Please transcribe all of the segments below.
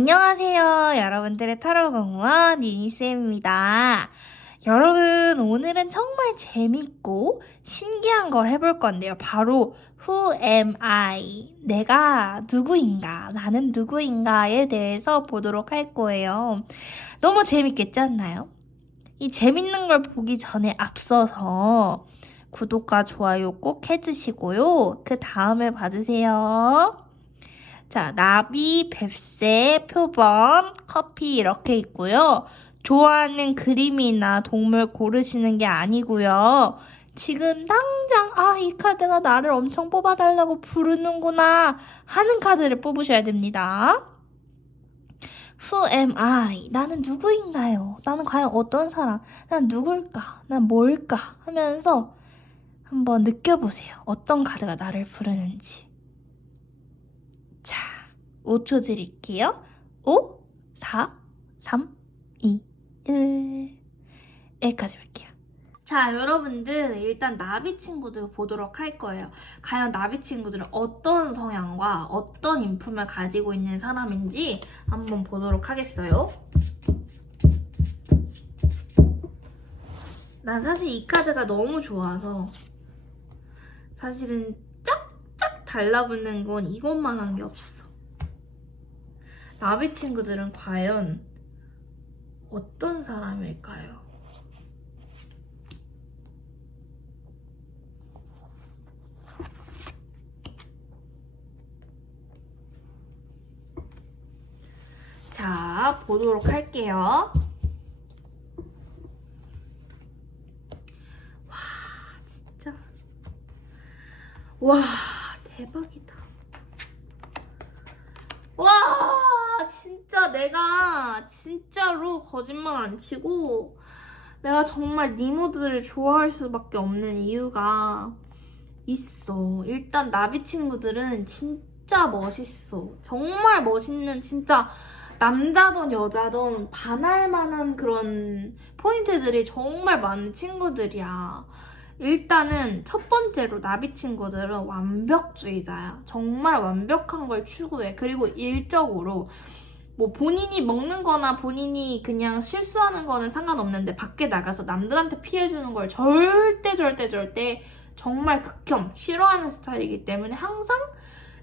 안녕하세요. 여러분들의 타로 공무원 니니쌤입니다. 여러분, 오늘은 정말 재밌고 신기한 걸 해볼 건데요. 바로 Who am I? 내가 누구인가? 나는 누구인가에 대해서 보도록 할 거예요. 너무 재밌겠지 않나요? 이 재밌는 걸 보기 전에 앞서서 구독과 좋아요 꼭 해주시고요. 그 다음에 봐주세요. 자, 나비, 뱁새, 표범, 커피 이렇게 있고요. 좋아하는 그림이나 동물 고르시는 게 아니고요. 지금 당장 이 카드가 나를 엄청 뽑아달라고 부르는구나 하는 카드를 뽑으셔야 됩니다. Who am I? 나는 누구인가요? 나는 과연 어떤 사람? 난 누굴까? 난 뭘까? 하면서 한번 느껴보세요. 어떤 카드가 나를 부르는지. 자, 5초 드릴게요. 5, 4, 3, 2, 1. 여기까지 볼게요. 자, 여러분들 일단 나비 친구들 보도록 할 거예요. 과연 나비 친구들은 어떤 성향과 어떤 인품을 가지고 있는 사람인지 한번 보도록 하겠어요. 난 사실 이 카드가 너무 좋아서 사실은 쫙쫙 달라붙는 건 이것만 한 게 없어. 나비 친구들은 과연 어떤 사람일까요? 자, 보도록 할게요. 와, 진짜. 와, 대박이다. 와, 진짜 내가 진짜로 거짓말 안 치고 내가 정말 니모들을 좋아할 수밖에 없는 이유가 있어. 일단 나비 친구들은 진짜 멋있어. 정말 멋있는, 진짜 남자든 여자든 반할 만한 그런 포인트들이 정말 많은 친구들이야. 일단은 첫 번째로 나비 친구들은 완벽주의자야. 정말 완벽한 걸 추구해. 그리고 일적으로 뭐 본인이 먹는 거나 본인이 그냥 실수하는 거는 상관없는데 밖에 나가서 남들한테 피해주는 걸 절대 정말 극혐 싫어하는 스타일이기 때문에 항상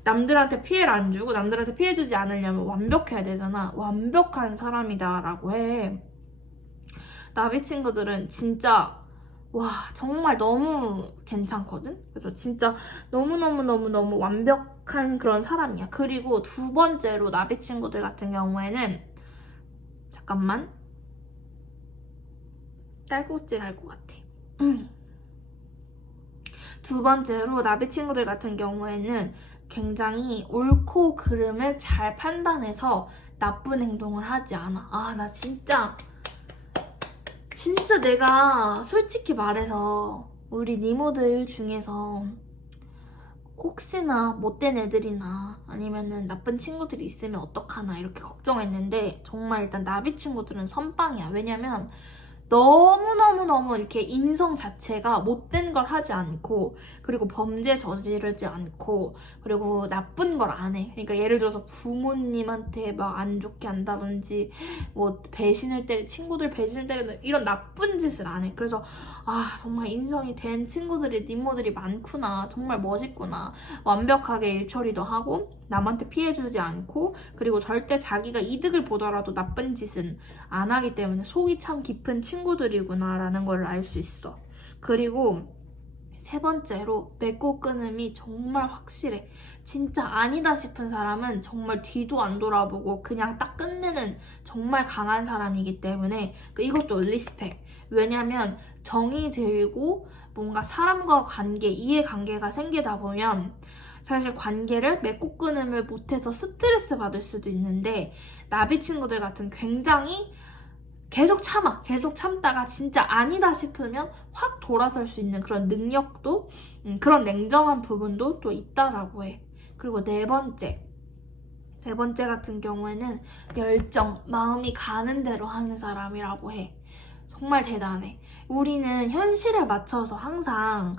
남들한테 피해를 안 주고 남들한테 피해주지 않으려면 완벽해야 되잖아. 완벽한 사람이다라고 해. 나비 친구들은 진짜 와 정말 너무 괜찮거든? 그래서 진짜 너무너무 완벽한 그런 사람이야. 그리고 두 번째로 나비 친구들 같은 경우에는 잠깐만 딸꾹질 할 것 같아. 두 번째로 나비 친구들 같은 경우에는 굉장히 옳고 그름을 잘 판단해서 나쁜 행동을 하지 않아. 나 진짜 내가 솔직히 말해서 우리 니모들 중에서 혹시나 못된 애들이나 아니면은 나쁜 친구들이 있으면 어떡하나 이렇게 걱정했는데 정말 일단 나비 친구들은 선빵이야. 왜냐면 너무 이렇게 인성 자체가 못된 걸 하지 않고 그리고 범죄 저지르지 않고 그리고 나쁜 걸 안 해. 그러니까 예를 들어서 부모님한테 막 안 좋게 한다든지 뭐 친구들 배신을 때리는 이런 나쁜 짓을 안 해. 그래서 정말 인성이 된 친구들이 니모들이 많구나. 정말 멋있구나. 완벽하게 일 처리도 하고 남한테 피해주지 않고 그리고 절대 자기가 이득을 보더라도 나쁜 짓은 안 하기 때문에 속이 참 깊은 친구들이구나 라는 걸 알 수 있어. 그리고 세 번째로 맺고 끊음이 정말 확실해. 진짜 아니다 싶은 사람은 정말 뒤도 안 돌아보고 그냥 딱 끝내는 정말 강한 사람이기 때문에 이것도 리스펙. 왜냐면 정이 들고 뭔가 사람과 이해관계가 생기다 보면 사실 관계를 맺고 끊음을 못해서 스트레스 받을 수도 있는데 나비 친구들 같은 굉장히 계속 참다가 진짜 아니다 싶으면 확 돌아설 수 있는 그런 능력도 그런 냉정한 부분도 또 있다라고 해. 그리고 네 번째 같은 경우에는 열정, 마음이 가는 대로 하는 사람이라고 해. 정말 대단해. 우리는 현실에 맞춰서 항상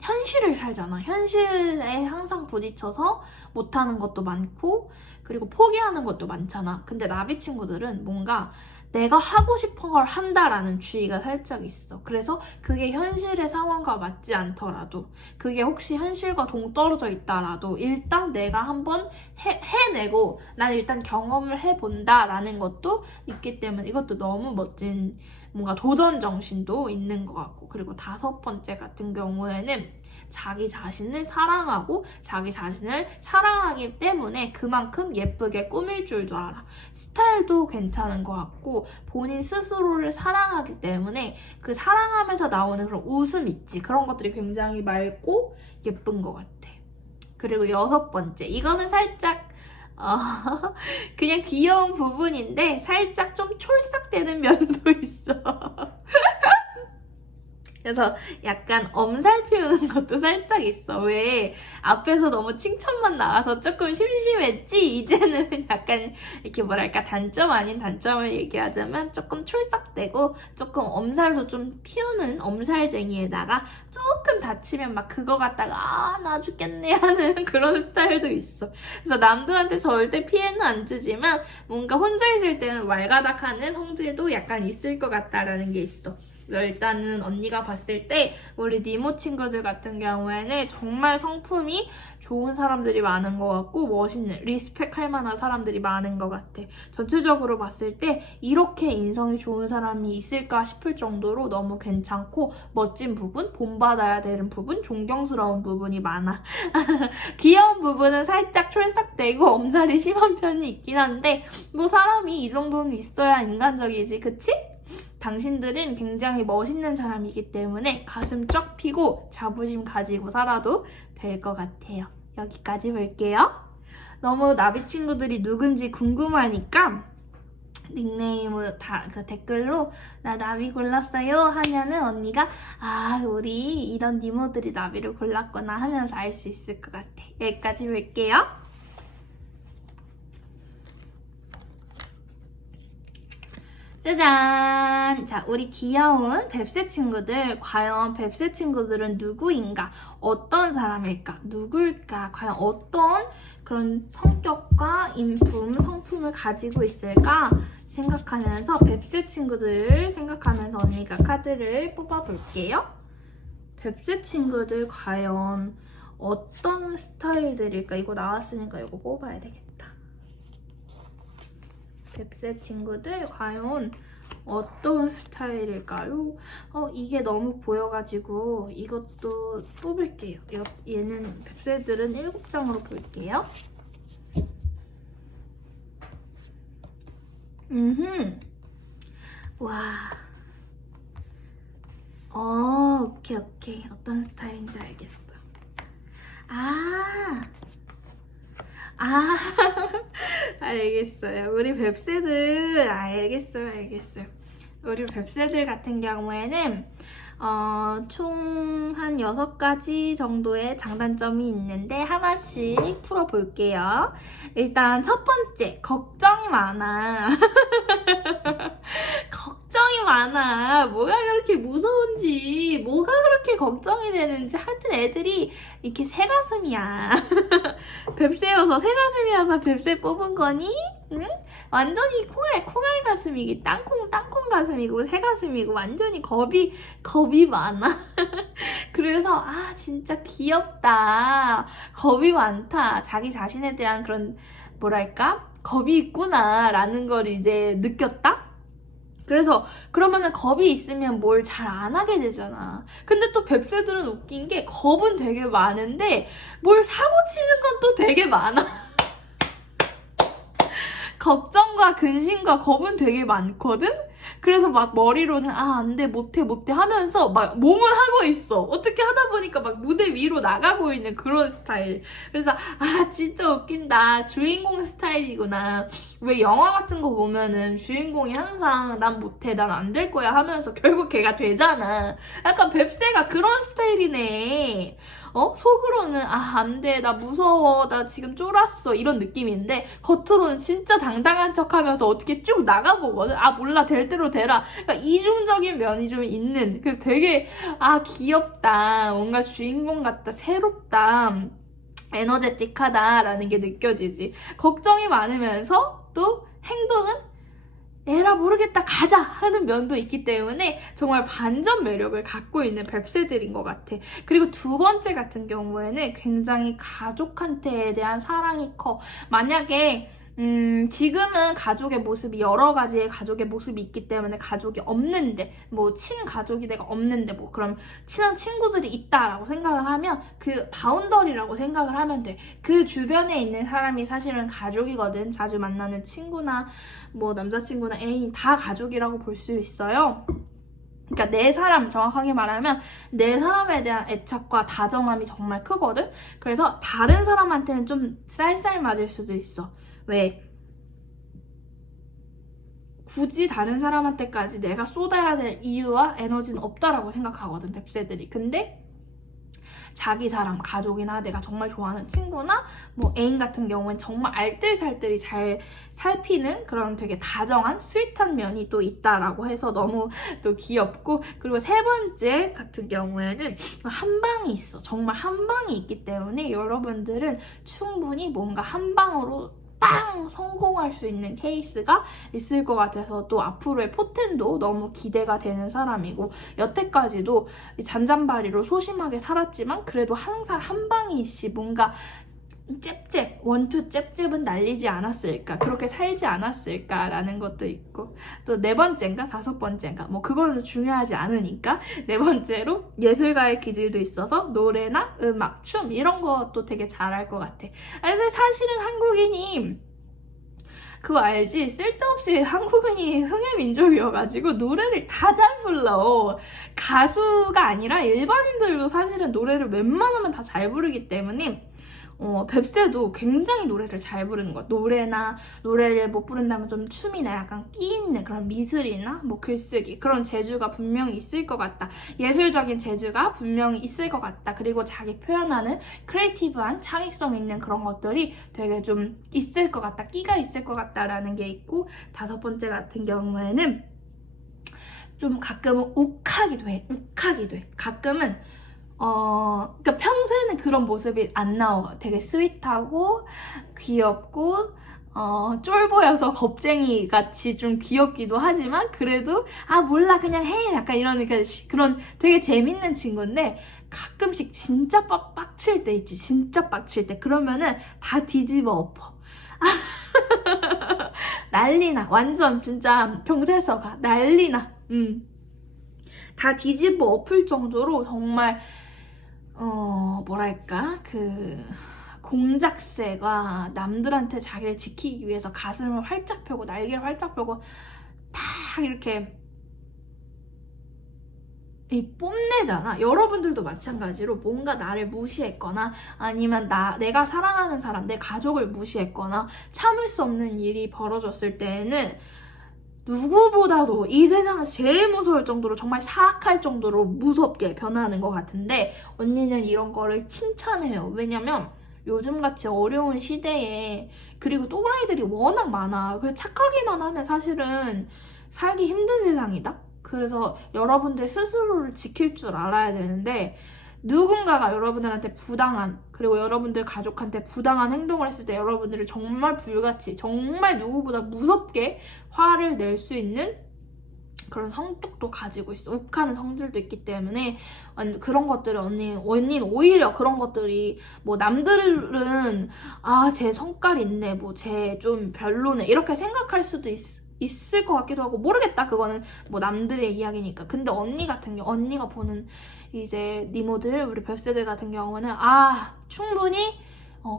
현실을 살잖아. 현실에 항상 부딪혀서 못하는 것도 많고 그리고 포기하는 것도 많잖아. 근데 나비 친구들은 뭔가 내가 하고 싶은 걸 한다라는 주의가 살짝 있어. 그래서 그게 현실의 상황과 맞지 않더라도, 그게 혹시 현실과 동떨어져 있다라도 일단 내가 한번 해내고 난 일단 경험을 해본다라는 것도 있기 때문에 이것도 너무 멋진 뭔가 도전 정신도 있는 것 같고, 그리고 5번째 같은 경우에는 자기 자신을 사랑하고 자기 자신을 사랑하기 때문에 그만큼 예쁘게 꾸밀 줄도 알아. 스타일도 괜찮은 것 같고 본인 스스로를 사랑하기 때문에 그 사랑하면서 나오는 그런 웃음 있지. 그런 것들이 굉장히 맑고 예쁜 것 같아. 그리고 6번째. 이거는 살짝 그냥 귀여운 부분인데 살짝 좀 촐싹대는 면도 있어. 그래서 약간 엄살 피우는 것도 살짝 있어. 왜 앞에서 너무 칭찬만 나와서 조금 심심했지? 이제는 약간 이렇게 뭐랄까 단점 아닌 단점을 얘기하자면 조금 촐싹대고 조금 엄살도 좀 피우는 엄살쟁이에다가 조금 다치면 막 그거 갖다가 나 죽겠네 하는 그런 스타일도 있어. 그래서 남들한테 절대 피해는 안 주지만 뭔가 혼자 있을 때는 왈가닥하는 성질도 약간 있을 것 같다라는 게 있어. 일단은 언니가 봤을 때 우리 니모 친구들 같은 경우에는 정말 성품이 좋은 사람들이 많은 것 같고 멋있는, 리스펙할 만한 사람들이 많은 것 같아. 전체적으로 봤을 때 이렇게 인성이 좋은 사람이 있을까 싶을 정도로 너무 괜찮고 멋진 부분, 본받아야 되는 부분, 존경스러운 부분이 많아. 귀여운 부분은 살짝 촐싹대고 엄살이 심한 편이 있긴 한데 뭐 사람이 이 정도는 있어야 인간적이지, 그치? 당신들은 굉장히 멋있는 사람이기 때문에 가슴 쫙 펴고 자부심 가지고 살아도 될 것 같아요. 여기까지 볼게요. 너무 나비 친구들이 누군지 궁금하니까 닉네임을 다 그 댓글로 나 나비 골랐어요 하면은 언니가 우리 이런 니모들이 나비를 골랐구나 하면서 알 수 있을 것 같아. 여기까지 볼게요. 짜잔! 자, 우리 귀여운 뱁새 친구들, 과연 뱁새 친구들은 누구인가? 어떤 사람일까? 누굴까? 과연 어떤 그런 성격과 인품, 성품을 가지고 있을까? 생각하면서 뱁새 친구들을 생각하면서 언니가 카드를 뽑아볼게요. 뱁새 친구들 과연 어떤 스타일들일까? 이거 나왔으니까 이거 뽑아야 되겠다. 뱁새 친구들 과연 어떤 스타일일까요? 이게 너무 보여가지고 이것도 뽑을게요. 얘는 뱁새들은 7장으로 볼게요. 와. 오케이. 어떤 스타일인지 알겠어. 알겠어요. 우리 뱁새들 알겠어요. 우리 뱁새들 같은 경우에는 총 한 6가지 정도의 장단점이 있는데 하나씩 풀어볼게요. 일단 첫 번째, 걱정이 많아. 걱정이 많아. 뭐가 그렇게 무서운지, 뭐가 그렇게 걱정이 되는지. 하여튼 애들이 이렇게 새가슴이야. 뱁새여서 새가슴이어서 뱁새 뽑은 거니? 응? 완전히 콩알 가슴이기, 땅콩 가슴이고 새가슴이고 완전히 겁이 많아. 그래서 진짜 귀엽다. 겁이 많다. 자기 자신에 대한 그런 뭐랄까? 겁이 있구나 라는 걸 이제 느꼈다? 그래서 그러면은 겁이 있으면 뭘 잘 안 하게 되잖아. 근데 또 뱁새들은 웃긴 게 겁은 되게 많은데 뭘 사고 치는 건 또 되게 많아. 걱정과 근심과 겁은 되게 많거든? 그래서 막 머리로는 안 돼, 못해 하면서 막 몸을 하고 있어. 어떻게 하다 보니까 막 무대 위로 나가고 있는 그런 스타일. 그래서 진짜 웃긴다. 주인공 스타일이구나. 왜 영화 같은 거 보면은 주인공이 항상 난 못해, 난 안 될 거야 하면서 결국 걔가 되잖아. 약간 뱁새가 그런 스타일이네. 속으로는 안 돼, 나 무서워, 나 지금 쫄았어 이런 느낌인데 겉으로는 진짜 당당한 척하면서 어떻게 쭉 나가보거든. 몰라, 될 대로 되라. 그러니까 이중적인 면이 좀 있는. 그래서 되게 귀엽다. 뭔가 주인공 같다. 새롭다. 에너제틱하다라는 게 느껴지지. 걱정이 많으면서 또 행동은 에라 모르겠다 가자 하는 면도 있기 때문에 정말 반전 매력을 갖고 있는 뱁새들인 것 같아. 그리고 두 번째 같은 경우에는 굉장히 가족한테 대한 사랑이 커. 만약에 지금은 가족의 모습이 여러 가지의 가족의 모습이 있기 때문에 가족이 없는데 뭐 친가족이 내가 없는데 뭐 그럼 친한 친구들이 있다라고 생각을 하면 그 바운더리라고 생각을 하면 돼. 그 주변에 있는 사람이 사실은 가족이거든. 자주 만나는 친구나 뭐 남자친구나 애인 다 가족이라고 볼 수 있어요. 그러니까 내 사람, 정확하게 말하면 내 사람에 대한 애착과 다정함이 정말 크거든. 그래서 다른 사람한테는 좀 쌀쌀 맞을 수도 있어. 왜? 굳이 다른 사람한테까지 내가 쏟아야 될 이유와 에너지는 없다라고 생각하거든, 뱁새들이. 근데 자기 사람, 가족이나 내가 정말 좋아하는 친구나 뭐 애인 같은 경우엔 정말 알뜰살뜰히 잘 살피는 그런 되게 다정한 스윗한 면이 또 있다라고 해서 너무 또 귀엽고, 그리고 세 번째 같은 경우에는 한 방이 있어. 정말 한 방이 있기 때문에 여러분들은 충분히 뭔가 한 방으로 빵! 성공할 수 있는 케이스가 있을 것 같아서 또 앞으로의 포텐도 너무 기대가 되는 사람이고, 여태까지도 잔잔바리로 소심하게 살았지만 그래도 항상 한 방이씨 뭔가 잽잽, 원투 잽잽은 날리지 않았을까, 그렇게 살지 않았을까라는 것도 있고, 또 네 번째인가 다섯 번째인가 뭐 그거는 중요하지 않으니까 네 번째로 예술가의 기질도 있어서 노래나 음악, 춤 이런 것도 되게 잘할 것 같아. 근데 사실은 한국인이 그거 알지? 쓸데없이 한국인이 흥의 민족이어가지고 노래를 다 잘 불러. 가수가 아니라 일반인들도 사실은 노래를 웬만하면 다 잘 부르기 때문에 뱁새도 굉장히 노래를 잘 부르는 것. 노래를 못 부른다면 좀 춤이나 약간 끼 있는 그런 미술이나 뭐 글쓰기 그런 재주가 분명히 있을 것 같다. 예술적인 재주가 분명히 있을 것 같다. 그리고 자기 표현하는 크리에이티브한 창의성 있는 그런 것들이 되게 좀 있을 것 같다. 끼가 있을 것 같다라는 게 있고, 다섯 번째 같은 경우에는 좀 가끔은 욱하기도 해. 가끔은 그러니까 평소에는 그런 모습이 안 나와. 되게 스윗하고 귀엽고 쫄보여서 겁쟁이 같이 좀 귀엽기도 하지만 그래도 몰라 그냥 해 약간 이러니까 그런 되게 재밌는 친구인데, 가끔씩 진짜 빡칠 때 있지. 진짜 빡칠 때 그러면은 다 뒤집어 엎어. 난리나. 완전 진짜 경찰서 가. 난리나. 다 뒤집어 엎을 정도로 정말 뭐랄까, 공작새가 남들한테 자기를 지키기 위해서 가슴을 활짝 펴고 날개를 활짝 펴고 딱 이렇게 뽐내잖아. 여러분들도 마찬가지로 뭔가 나를 무시했거나 아니면 내가 사랑하는 사람, 내 가족을 무시했거나 참을 수 없는 일이 벌어졌을 때에는 누구보다도 이 세상에서 제일 무서울 정도로, 정말 사악할 정도로 무섭게 변하는 것 같은데, 언니는 이런 거를 칭찬해요. 왜냐면 요즘같이 어려운 시대에, 그리고 또라이들이 워낙 많아. 그래서 착하기만 하면 사실은 살기 힘든 세상이다. 그래서 여러분들 스스로를 지킬 줄 알아야 되는데, 누군가가 여러분들한테 그리고 여러분들 가족한테 부당한 행동을 했을 때 여러분들을 정말 불같이, 정말 누구보다 무섭게 화를 낼 수 있는 그런 성격도 가지고 있어. 욱하는 성질도 있기 때문에 그런 것들을 언니는 오히려 그런 것들이 뭐 남들은 쟤 성깔 있네, 뭐 쟤 좀 별로네 이렇게 생각할 수도 있을 것 같기도 하고, 모르겠다. 그거는 뭐 남들의 이야기니까. 근데 언니 같은 경우, 언니가 보는 이제 니모들, 우리 뱁새들 같은 경우는 충분히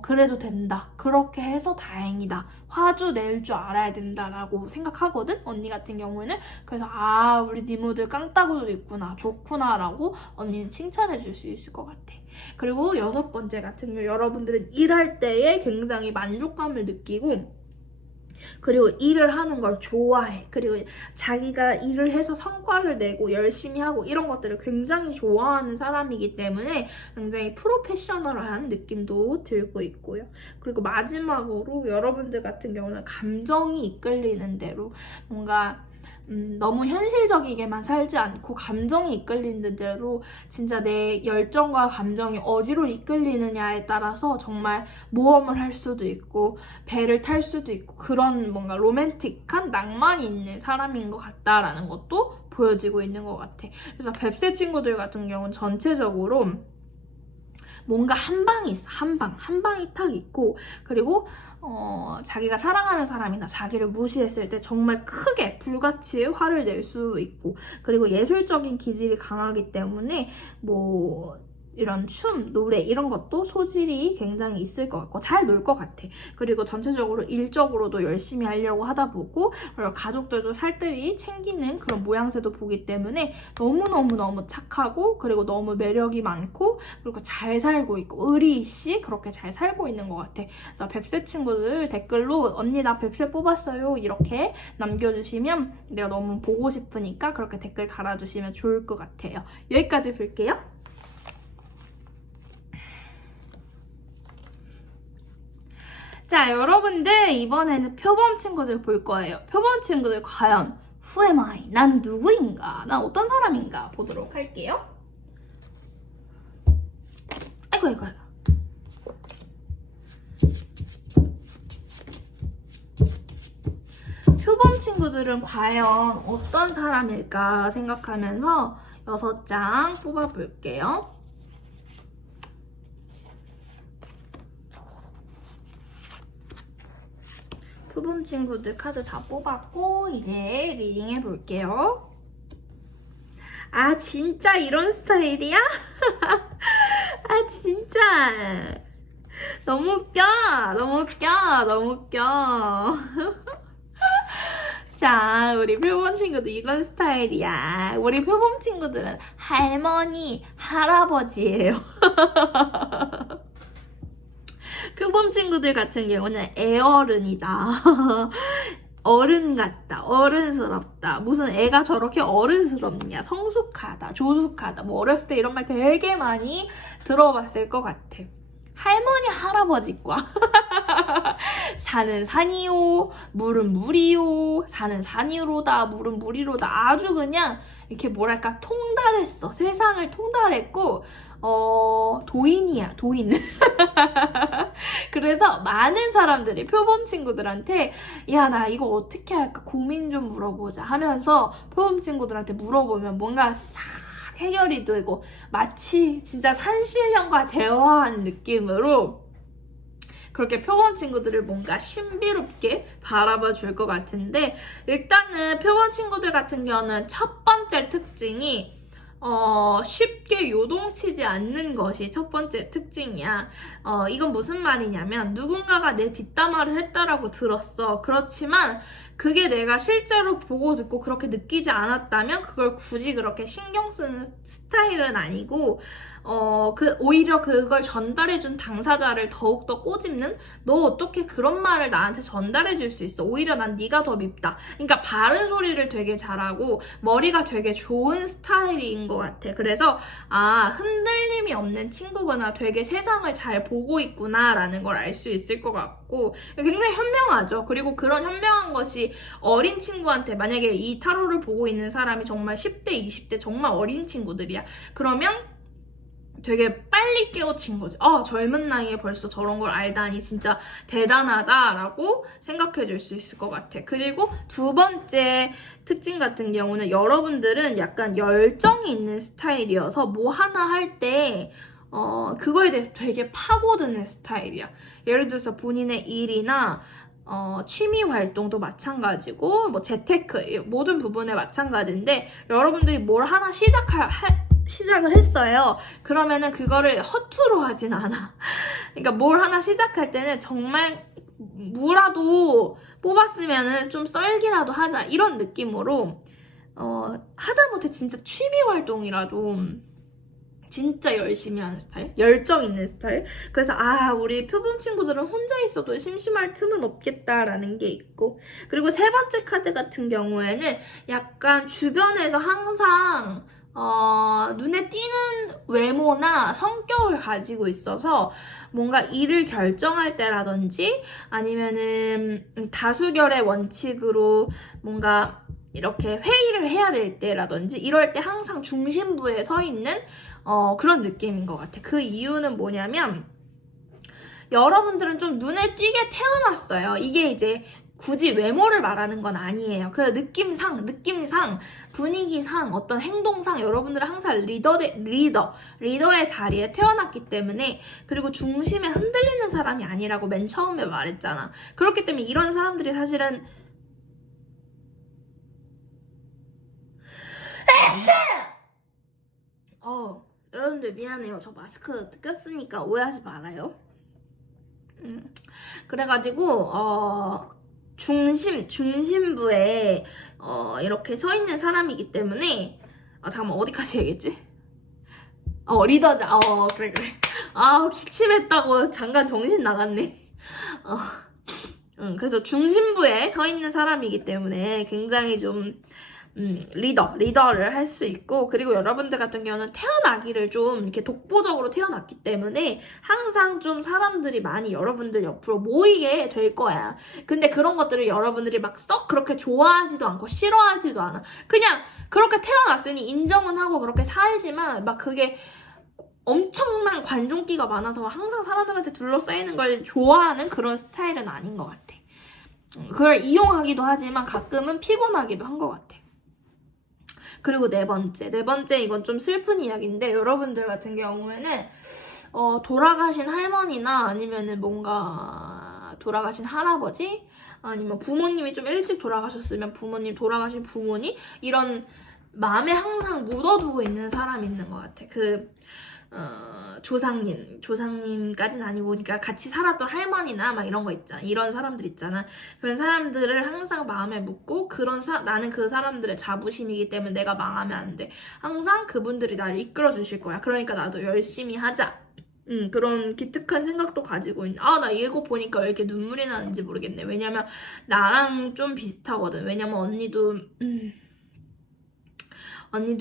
그래도 된다. 그렇게 해서 다행이다. 화주 낼 줄 알아야 된다라고 생각하거든, 언니 같은 경우에는. 그래서 우리 니모들 깡따구도 있구나, 좋구나라고 언니는 칭찬해 줄 수 있을 것 같아. 그리고 여섯 번째 같은 경우, 여러분들은 일할 때에 굉장히 만족감을 느끼고, 그리고 일을 하는 걸 좋아해. 그리고 자기가 일을 해서 성과를 내고 열심히 하고 이런 것들을 굉장히 좋아하는 사람이기 때문에 굉장히 프로페셔널한 느낌도 들고 있고요. 그리고 마지막으로 여러분들 같은 경우는 감정이 이끌리는 대로 뭔가 너무 현실적이게만 살지 않고 감정이 이끌리는 대로 진짜 내 열정과 감정이 어디로 이끌리느냐에 따라서 정말 모험을 할 수도 있고 배를 탈 수도 있고 그런 뭔가 로맨틱한 낭만이 있는 사람인 것 같다라는 것도 보여지고 있는 것 같아. 그래서 뱁새 친구들 같은 경우는 전체적으로 뭔가 한 방이 있어. 한 방이 탁 있고, 그리고 자기가 사랑하는 사람이나 자기를 무시했을 때 정말 크게 불같이 화를 낼 수 있고, 그리고 예술적인 기질이 강하기 때문에 뭐 이런 춤, 노래 이런 것도 소질이 굉장히 있을 것 같고 잘 놀 것 같아. 그리고 전체적으로 일적으로도 열심히 하려고 하다 보고, 그리고 가족들도 살뜰히 챙기는 그런 모양새도 보기 때문에 너무너무너무 착하고, 그리고 너무 매력이 많고, 그리고 잘 살고 있고 의리씨 그렇게 잘 살고 있는 것 같아. 그래서 뱁새 친구들 댓글로 언니 나 뱁새 뽑았어요 이렇게 남겨주시면 내가 너무 보고 싶으니까 그렇게 댓글 달아주시면 좋을 것 같아요. 여기까지 볼게요. 자, 여러분들 이번에는 표범 친구들 볼 거예요. 표범 친구들 과연 Who am I? 나는 누구인가? 난 어떤 사람인가? 보도록 할게요. 아이고. 표범 친구들은 과연 어떤 사람일까 생각하면서 6장 뽑아볼게요. 표범 친구들 카드 다 뽑았고 이제 리딩 해볼게요. 아 진짜 이런 스타일이야? 아 진짜 너무 웃겨. 자, 우리 표범 친구들 이런 스타일이야. 우리 표범 친구들은 할머니, 할아버지예요. 표범 친구들 같은 경우는 애어른이다. 어른 같다. 어른스럽다. 무슨 애가 저렇게 어른스럽냐. 성숙하다. 조숙하다. 뭐 어렸을 때 이런 말 되게 많이 들어봤을 것 같아. 할머니, 할아버지과 사는 산이요, 물은 물이요, 사는 산이로다, 물은 물이로다. 아주 그냥 이렇게 뭐랄까 통달했어. 세상을 통달했고 도인이야, 도인. 그래서 많은 사람들이 표범 친구들한테 야, 나 이거 어떻게 할까 고민 좀 물어보자 하면서 표범 친구들한테 물어보면 뭔가 싹 해결이 되고 마치 진짜 산신령과 대화한 느낌으로 그렇게 표범 친구들을 뭔가 신비롭게 바라봐 줄 것 같은데, 일단은 표범 친구들 같은 경우는 첫 번째 특징이 쉽게 요동치지 않는 것이 첫 번째 특징이야. 이건 무슨 말이냐면 누군가가 내 뒷담화를 했다라고 들었어. 그렇지만 그게 내가 실제로 보고 듣고 그렇게 느끼지 않았다면 그걸 굳이 그렇게 신경 쓰는 스타일은 아니고 오히려 그걸 전달해준 당사자를 더욱더 꼬집는 너 어떻게 그런 말을 나한테 전달해줄 수 있어? 오히려 난 네가 더 밉다. 그러니까 바른 소리를 되게 잘하고 머리가 되게 좋은 스타일인 것 같아. 그래서 흔들림이 없는 친구구나. 되게 세상을 잘 보고 있구나 라는 걸 알 수 있을 것 같고 굉장히 현명하죠. 그리고 그런 현명한 것이 어린 친구한테 만약에 이 타로를 보고 있는 사람이 정말 10대, 20대 정말 어린 친구들이야. 그러면 되게 빨리 깨우친 거지. 젊은 나이에 벌써 저런 걸 알다니 진짜 대단하다라고 생각해 줄 수 있을 것 같아. 그리고 두 번째 특징 같은 경우는 여러분들은 약간 열정이 있는 스타일이어서 뭐 하나 할 때 그거에 대해서 되게 파고드는 스타일이야. 예를 들어서 본인의 일이나 취미 활동도 마찬가지고 뭐 재테크 모든 부분에 마찬가지인데 여러분들이 뭘 하나 시작을 했어요. 그러면은 그거를 허투루 하진 않아. 그러니까 뭘 하나 시작할 때는 정말 무라도 뽑았으면은 좀 썰기라도 하자 이런 느낌으로 하다못해 진짜 취미 활동이라도 진짜 열심히 하는 스타일? 열정 있는 스타일? 그래서 우리 표범 친구들은 혼자 있어도 심심할 틈은 없겠다라는 게 있고, 그리고 세 번째 카드 같은 경우에는 약간 주변에서 항상 눈에 띄는 외모나 성격을 가지고 있어서 뭔가 일을 결정할 때라든지 아니면은 다수결의 원칙으로 뭔가 이렇게 회의를 해야 될 때라든지 이럴 때 항상 중심부에 서 있는 그런 느낌인 것 같아. 그 이유는 뭐냐면 여러분들은 좀 눈에 띄게 태어났어요. 이게 이제 굳이 외모를 말하는 건 아니에요. 그래 느낌상, 분위기상, 어떤 행동상 여러분들은 항상 리더의 자리에 태어났기 때문에, 그리고 중심에 흔들리는 사람이 아니라고 맨 처음에 말했잖아. 그렇기 때문에 이런 사람들이 사실은 여러분들 미안해요. 저 마스크 꼈으니까 오해하지 말아요. 그래가지고 중심부에 이렇게 서 있는 사람이기 때문에 잠깐만 어디까지 얘기했지? 리더자. 그래. 기침했다고 잠깐 정신 나갔네. 그래서 중심부에 서 있는 사람이기 때문에 굉장히 좀 리더를 할 수 있고, 그리고 여러분들 같은 경우는 태어나기를 좀 이렇게 독보적으로 태어났기 때문에 항상 좀 사람들이 많이 여러분들 옆으로 모이게 될 거야. 근데 그런 것들을 여러분들이 막 썩 그렇게 좋아하지도 않고 싫어하지도 않아. 그냥 그렇게 태어났으니 인정은 하고 그렇게 살지만 막 그게 엄청난 관종기가 많아서 항상 사람들한테 둘러싸이는 걸 좋아하는 그런 스타일은 아닌 것 같아. 그걸 이용하기도 하지만 가끔은 피곤하기도 한 것 같아. 그리고 네 번째 이건 좀 슬픈 이야기인데, 여러분들 같은 경우에는 돌아가신 할머니나 아니면은 뭔가 돌아가신 할아버지, 아니면 부모님이 좀 일찍 돌아가셨으면 돌아가신 부모님, 이런 마음에 항상 묻어두고 있는 사람이 있는 것 같아. 조상님까지는 아니고, 그러니까 같이 살았던 할머니나 막 이런 거 있잖아. 이런 사람들 있잖아. 그런 사람들을 항상 마음에 묻고, 나는 그 사람들의 자부심이기 때문에 내가 망하면 안 돼. 항상 그분들이 나를 이끌어 주실 거야. 그러니까 나도 열심히 하자. 그런 기특한 생각도 가지고 있는. 나 이거 보니까 왜 이렇게 눈물이 나는지 모르겠네. 왜냐면 나랑 좀 비슷하거든. 왜냐면 언니도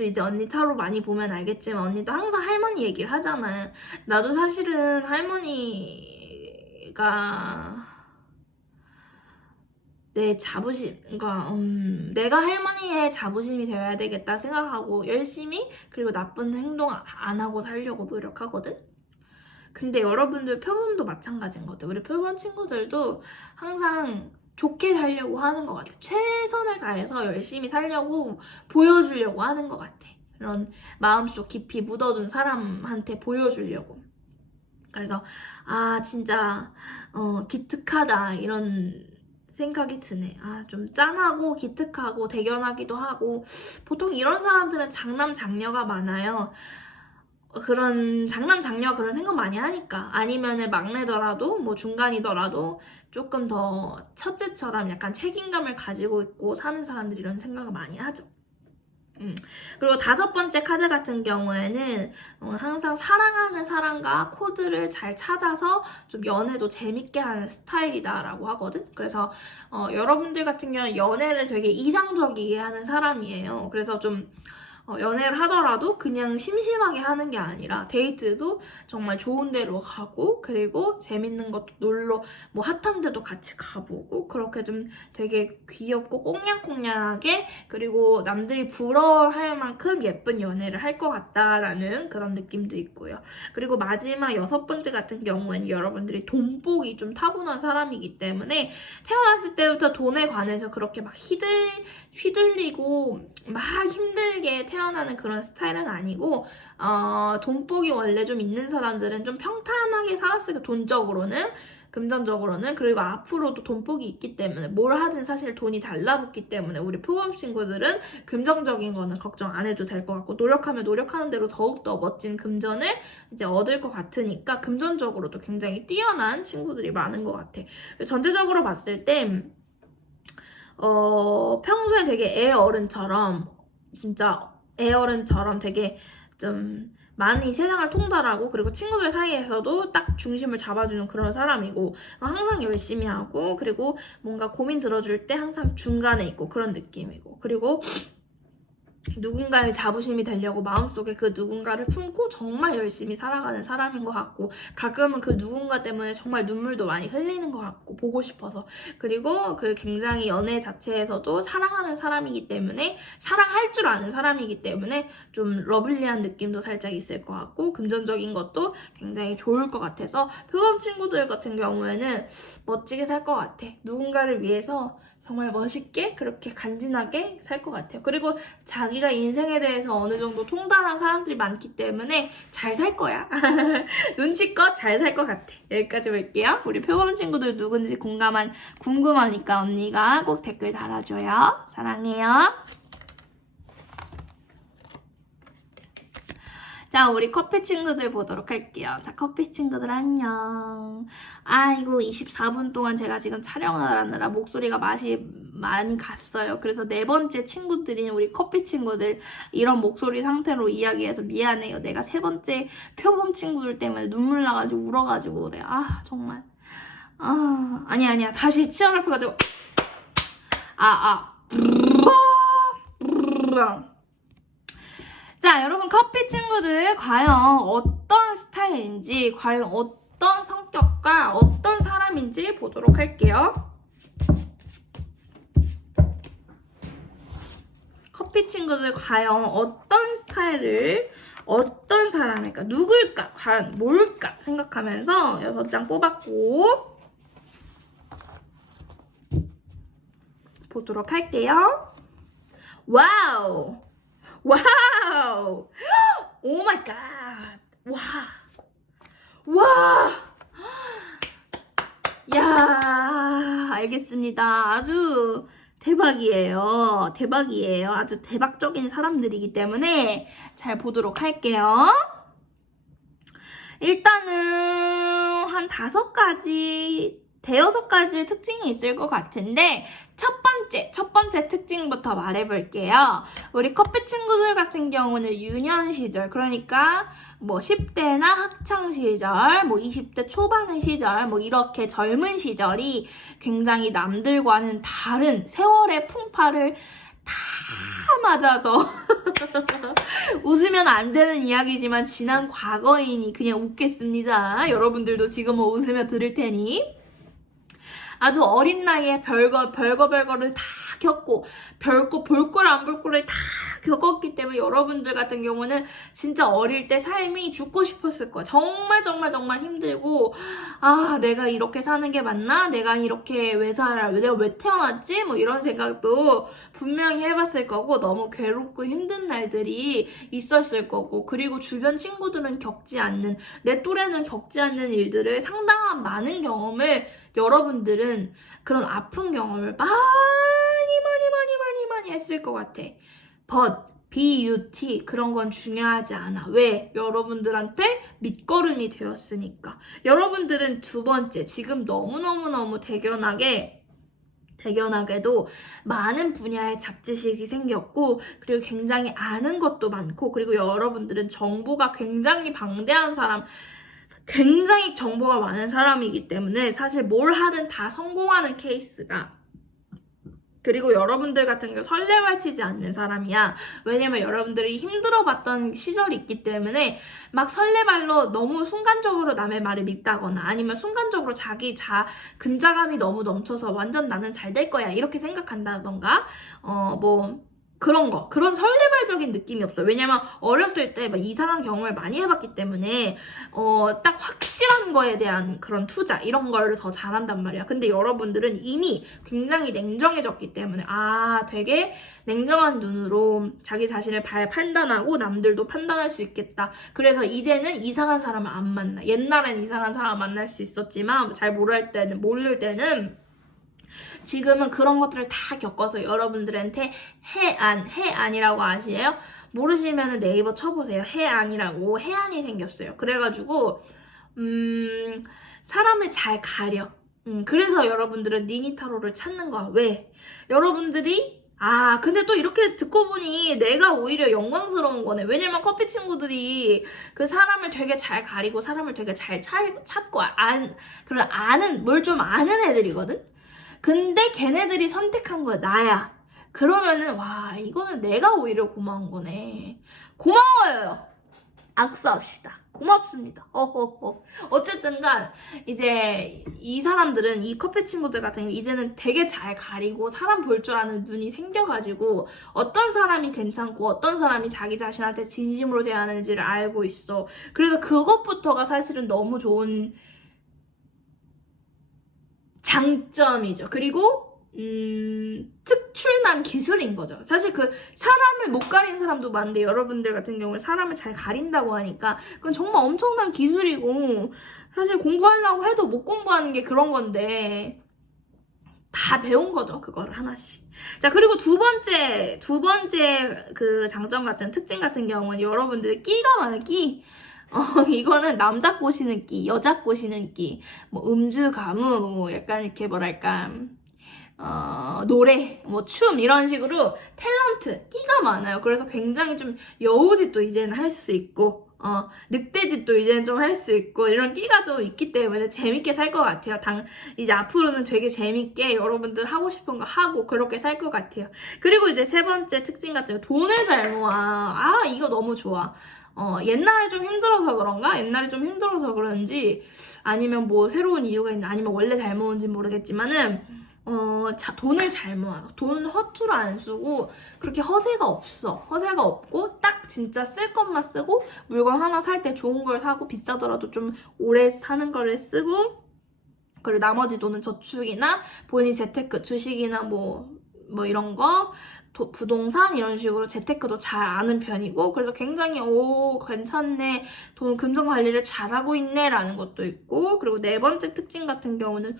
이제 언니 타로 많이 보면 알겠지만 언니도 항상 할머니 얘기를 하잖아. 나도 사실은 할머니가 내 자부심, 그러니까 내가 할머니의 자부심이 되어야 되겠다 생각하고 열심히, 그리고 나쁜 행동 안 하고 살려고 노력하거든. 근데 여러분들 표범도 마찬가지인 것 같아. 우리 표범 친구들도 항상 좋게 살려고 하는 것 같아. 최선을 다해서 열심히 살려고 보여주려고 하는 것 같아. 그런 마음속 깊이 묻어둔 사람한테 보여주려고. 그래서 진짜 기특하다 이런 생각이 드네. 좀 짠하고 기특하고 대견하기도 하고, 보통 이런 사람들은 장남 장녀가 많아요. 그런 장남 장녀 그런 생각 많이 하니까. 아니면은 막내더라도 뭐 중간이더라도 조금 더 첫째처럼 약간 책임감을 가지고 있고 사는 사람들이 이런 생각을 많이 하죠. 그리고 5번째 카드 같은 경우에는 항상 사랑하는 사람과 코드를 잘 찾아서 좀 연애도 재밌게 하는 스타일이다라고 하거든. 그래서 여러분들 같은 경우는 연애를 되게 이상적이게 하는 사람이에요. 그래서 좀 연애를 하더라도 그냥 심심하게 하는 게 아니라 데이트도 정말 좋은 데로 가고, 그리고 재밌는 것도 뭐 핫한 데도 같이 가보고, 그렇게 좀 되게 귀엽고 꽁냥꽁냥하게, 그리고 남들이 부러워할 만큼 예쁜 연애를 할 것 같다라는 그런 느낌도 있고요. 그리고 마지막 6번째 같은 경우에는 여러분들이 돈복이 좀 타고난 사람이기 때문에 태어났을 때부터 돈에 관해서 그렇게 막 휘둘리고 막 힘들게 태어나는 그런 스타일은 아니고, 돈복이 원래 좀 있는 사람들은 좀 평탄하게 살았으니까, 돈적으로는, 금전적으로는. 그리고 앞으로도 돈복이 있기 때문에 뭘 하든 사실 돈이 달라붙기 때문에 우리 표범 친구들은 금전적인 거는 걱정 안 해도 될 것 같고, 노력하면 노력하는 대로 더욱더 멋진 금전을 이제 얻을 것 같으니까 금전적으로도 굉장히 뛰어난 친구들이 많은 것 같아. 전체적으로 봤을 때 평소에 되게 애어른처럼 되게 좀 많이 세상을 통달하고, 그리고 친구들 사이에서도 딱 중심을 잡아주는 그런 사람이고, 항상 열심히 하고, 그리고 뭔가 고민 들어줄 때 항상 중간에 있고 그런 느낌이고, 그리고 누군가의 자부심이 되려고 마음속에 그 누군가를 품고 정말 열심히 살아가는 사람인 것 같고, 가끔은 그 누군가 때문에 정말 눈물도 많이 흘리는 것 같고, 보고 싶어서. 그리고 그 굉장히 연애 자체에서도 사랑하는 사람이기 때문에, 사랑할 줄 아는 사람이기 때문에 좀 러블리한 느낌도 살짝 있을 것 같고, 금전적인 것도 굉장히 좋을 것 같아서 표범 친구들 같은 경우에는 멋지게 살 것 같아. 누군가를 위해서 정말 멋있게 그렇게 간지나게 살 것 같아요. 그리고 자기가 인생에 대해서 어느 정도 통달한 사람들이 많기 때문에 잘 살 거야. 눈치껏 잘 살 것 같아. 여기까지 볼게요. 우리 표범 친구들 누군지 궁금하니까 언니가 꼭 댓글 달아줘요. 사랑해요. 자, 우리 커피 친구들 보도록 할게요. 자, 커피 친구들 안녕. 아이고, 24분 동안 제가 지금 촬영을 하느라 목소리가 맛이 많이 갔어요. 그래서 네 번째 친구들인 우리 커피 친구들 이런 목소리 상태로 이야기해서 미안해요. 내가 세 번째 표범 친구들 때문에 눈물 나가지고 울어가지고 그래. 아, 정말. 아니야. 다시 치열할 펴가지고. 자, 여러분 커피 친구들 과연 어떤 스타일인지, 과연 어떤 성격과 어떤 사람인지 보도록 할게요. 커피 친구들 과연 어떤 스타일을, 어떤 사람일까, 누굴까, 과연 뭘까 생각하면서 6장 뽑았고 보도록 할게요. 와우! 오 마이 갓! 와! 야, 알겠습니다. 아주 대박이에요. 아주 대박적인 사람들이기 때문에 잘 보도록 할게요. 일단은 한 5가지, 대여섯 가지의 특징이 있을 것 같은데 첫 번째 특징부터 말해볼게요. 우리 커피 친구들 같은 경우는 유년 시절, 그러니까 뭐 10대나 학창 시절, 뭐 20대 초반의 시절, 뭐 이렇게 젊은 시절이 굉장히 남들과는 다른 세월의 풍파를 다 맞아서 웃으면 안 되는 이야기지만 지난 과거이니 그냥 웃겠습니다. 여러분들도 지금은 웃으며 들을 테니. 아주 어린 나이에 별거를 다 겪고, 볼 걸 안 볼 거를 다 겪었기 때문에 여러분들 같은 경우는 진짜 어릴 때 삶이 죽고 싶었을 거야. 정말 힘들고, 내가 이렇게 사는 게 맞나? 내가 이렇게 왜 살아? 내가 왜 태어났지? 뭐 이런 생각도 분명히 해봤을 거고, 너무 괴롭고 힘든 날들이 있었을 거고, 그리고 주변 친구들은 내 또래는 겪지 않는 일들을 상당한 많은 경험을 여러분들은 그런 아픈 경험을 많이 했을 것 같아. BUT 그런 건 중요하지 않아. 왜? 여러분들한테 밑거름이 되었으니까. 여러분들은 두 번째, 지금 너무너무 대견하게도 많은 분야의 잡지식이 생겼고, 그리고 굉장히 아는 것도 많고, 그리고 여러분들은 정보가 굉장히 방대한 사람, 굉장히 정보가 많은 사람이기 때문에 사실 뭘 하든 다 성공하는 케이스가, 그리고 여러분들 같은 경우 설레발치지 않는 사람이야. 왜냐면 여러분들이 힘들어봤던 시절이 있기 때문에 막 설레발로 너무 순간적으로 남의 말을 믿다거나, 아니면 순간적으로 근자감이 너무 넘쳐서 완전 나는 잘 될 거야 이렇게 생각한다던가, 그런 설레발적인 느낌이 없어요. 왜냐면 어렸을 때 막 이상한 경험을 많이 해봤기 때문에 딱 확실한 거에 대한 그런 투자 이런 걸 더 잘한단 말이야. 근데 여러분들은 이미 굉장히 냉정해졌기 때문에 되게 냉정한 눈으로 자기 자신을 판단하고 남들도 판단할 수 있겠다. 그래서 이제는 이상한 사람을 안 만나. 옛날엔 이상한 사람 만날 수 있었지만 잘 모를 때는 지금은 그런 것들을 다 겪어서 여러분들한테 해안이라고 아시에요? 모르시면 네이버 쳐보세요. 해안이라고. 해안이 생겼어요. 그래가지고 사람을 잘 가려. 그래서 여러분들은 니니타로를 찾는 거야. 왜? 여러분들이 근데 또 이렇게 듣고 보니 내가 오히려 영광스러운 거네. 왜냐면 커피 친구들이 그 사람을 되게 잘 가리고 사람을 되게 잘 찾고 뭘 좀 아는 애들이거든? 근데 걔네들이 선택한 거야. 나야. 그러면은 와 이거는 내가 오히려 고마운 거네. 고마워요. 악수합시다. 고맙습니다. 어허허. 어쨌든간 이제 이 사람들은 이 커피 친구들 같은 경우 이제는 되게 잘 가리고 사람 볼 줄 아는 눈이 생겨가지고 어떤 사람이 괜찮고 어떤 사람이 자기 자신한테 진심으로 대하는지를 알고 있어. 그래서 그것부터가 사실은 너무 좋은 장점이죠. 그리고 특출난 기술인 거죠. 사실 그 사람을 못 가리는 사람도 많은데 여러분들 같은 경우는 사람을 잘 가린다고 하니까 그건 정말 엄청난 기술이고 사실 공부하려고 해도 못 공부하는 게 그런 건데 다 배운 거죠. 그거를 하나씩. 자, 그리고 두 번째 그 장점 같은 특징 같은 경우는 여러분들 끼가 많아요. 끼. 이거는 남자 꼬시는 끼, 여자 꼬시는 끼, 뭐 음주 가무, 뭐 약간 이렇게 뭐랄까 노래, 뭐 춤 이런 식으로 탤런트, 끼가 많아요. 그래서 굉장히 좀 여우짓도 이제는 할 수 있고 늑대짓도 이제는 좀 할 수 있고 이런 끼가 좀 있기 때문에 재밌게 살 것 같아요. 이제 앞으로는 되게 재밌게 여러분들 하고 싶은 거 하고 그렇게 살 것 같아요. 그리고 이제 세 번째 특징 같은 거 돈을 잘 모아. 아 이거 너무 좋아. 옛날에 좀 힘들어서 그런가? 옛날에 좀 힘들어서 그런지 아니면 뭐 새로운 이유가 있나 아니면 원래 잘 모은지 모르겠지만은 돈을 잘 모아요. 돈은 허투루 안 쓰고 그렇게 허세가 없어. 허세가 없고 딱 진짜 쓸 것만 쓰고 물건 하나 살 때 좋은 걸 사고 비싸더라도 좀 오래 사는 거를 쓰고 그리고 나머지 돈은 저축이나 본인 재테크, 주식이나 뭐 이런 거 부동산 이런 식으로 재테크도 잘 아는 편이고 그래서 굉장히 괜찮네 돈 금전 관리를 잘하고 있네 라는 것도 있고 그리고 네 번째 특징 같은 경우는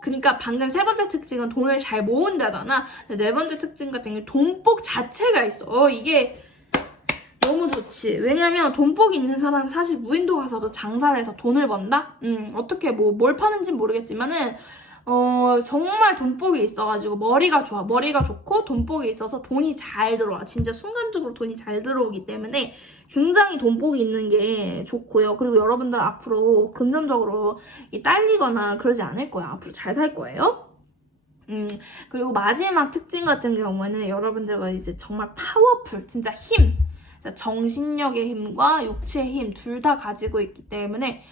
그러니까 방금 세 번째 특징은 돈을 잘 모은다잖아. 네 번째 특징 같은 경우는 돈복 자체가 있어. 이게 너무 좋지. 왜냐면 돈복이 있는 사람은 사실 무인도 가서도 장사를 해서 돈을 번다? 어떻게 뭘 파는지는 모르겠지만은 정말 돈복이 있어가지고 머리가 좋아. 머리가 좋고 돈복이 있어서 돈이 잘 들어와. 진짜 순간적으로 돈이 잘 들어오기 때문에 굉장히 돈복이 있는 게 좋고요. 그리고 여러분들 앞으로 금전적으로 딸리거나 그러지 않을 거야. 앞으로 잘 살 거예요. 그리고 마지막 특징 같은 경우에는 여러분들과 이제 정말 파워풀, 진짜 힘. 정신력의 힘과 육체의 힘 둘 다 가지고 있기 때문에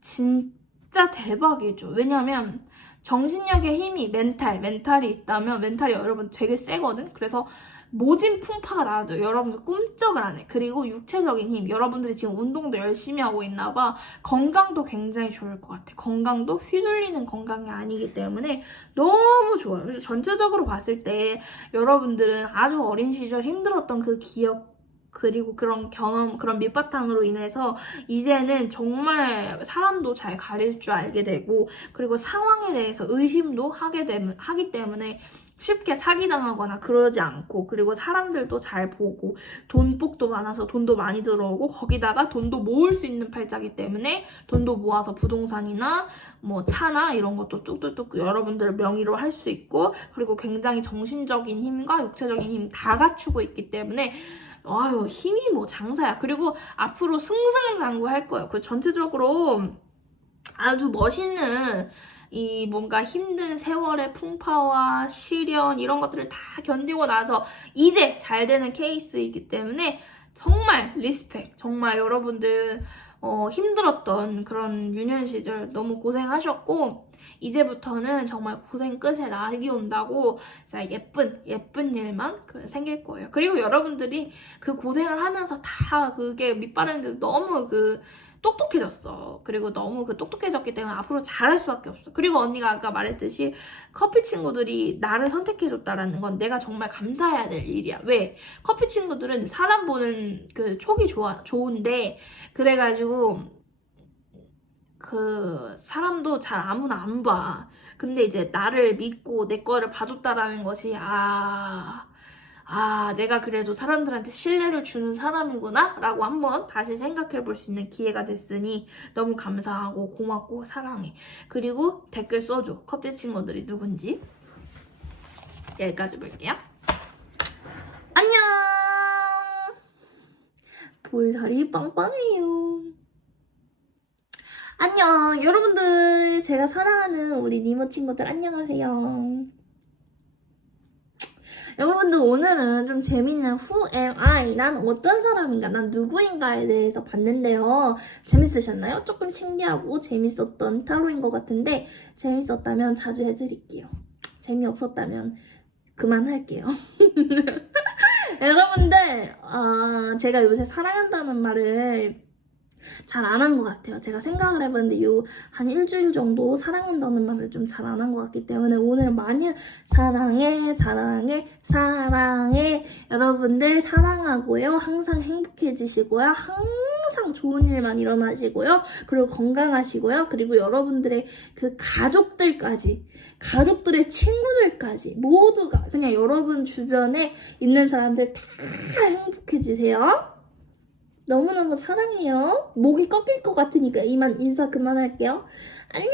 진짜 대박이죠. 왜냐면 정신력의 힘이 멘탈이 있다면 멘탈이 여러분 되게 세거든. 그래서 모진 풍파가 나와도 여러분들 꿈쩍을 안 해. 그리고 육체적인 힘, 여러분들이 지금 운동도 열심히 하고 있나 봐. 건강도 굉장히 좋을 것 같아. 건강도 휘둘리는 건강이 아니기 때문에 너무 좋아요. 그래서 전체적으로 봤을 때 여러분들은 아주 어린 시절 힘들었던 그 기억 그리고 그런 경험, 그런 밑바탕으로 인해서 이제는 정말 사람도 잘 가릴 줄 알게 되고 그리고 상황에 대해서 의심도 하기 때문에 쉽게 사기당하거나 그러지 않고 그리고 사람들도 잘 보고 돈복도 많아서 돈도 많이 들어오고 거기다가 돈도 모을 수 있는 팔자기 때문에 돈도 모아서 부동산이나 뭐 차나 이런 것도 뚝뚝뚝 여러분들 명의로 할 수 있고 그리고 굉장히 정신적인 힘과 육체적인 힘 다 갖추고 있기 때문에 아유 힘이 뭐 장사야. 그리고 앞으로 승승장구할 거예요. 그 전체적으로 아주 멋있는 이 뭔가 힘든 세월의 풍파와 시련 이런 것들을 다 견디고 나서 이제 잘 되는 케이스이기 때문에 정말 리스펙. 정말 여러분들 힘들었던 그런 유년 시절 너무 고생하셨고 이제부터는 정말 고생 끝에 낙이 온다고 예쁜 일만 생길 거예요. 그리고 여러분들이 그 고생을 하면서 다 그게 밑바라는데 너무 똑똑해졌어. 그리고 너무 똑똑해졌기 때문에 앞으로 잘할 수밖에 없어. 그리고 언니가 아까 말했듯이 커피 친구들이 나를 선택해줬다라는 건 내가 정말 감사해야 될 일이야. 왜? 커피 친구들은 사람 보는 그 촉이 좋은데 그래가지고 그 사람도 잘 아무나 안 봐. 근데 이제 나를 믿고 내 거를 봐줬다라는 것이 내가 그래도 사람들한테 신뢰를 주는 사람이구나 라고 한번 다시 생각해 볼 수 있는 기회가 됐으니 너무 감사하고 고맙고 사랑해. 그리고 댓글 써줘. 커피 친구들이 누군지. 여기까지 볼게요. 안녕. 볼살이 빵빵해요. 안녕 여러분들, 제가 사랑하는 우리 니모 친구들 안녕하세요. 여러분들 오늘은 좀 재밌는 Who am I? 난 어떤 사람인가? 난 누구인가에 대해서 봤는데요. 재밌으셨나요? 조금 신기하고 재밌었던 타로인 것 같은데 재밌었다면 자주 해드릴게요. 재미없었다면 그만할게요. 여러분들 제가 요새 사랑한다는 말을 잘 안 한 것 같아요. 제가 생각을 해봤는데 한 일주일 정도 사랑한다는 말을 좀 잘 안 한 것 같기 때문에 오늘 많이 사랑해 사랑해 사랑해 여러분들 사랑하고요. 항상 행복해지시고요. 항상 좋은 일만 일어나시고요. 그리고 건강하시고요. 그리고 여러분들의 그 가족들의 친구들까지 모두가 그냥 여러분 주변에 있는 사람들 다 행복해지세요. 너무너무 사랑해요. 목이 꺾일 것 같으니까 이만 인사 그만할게요. 안녕.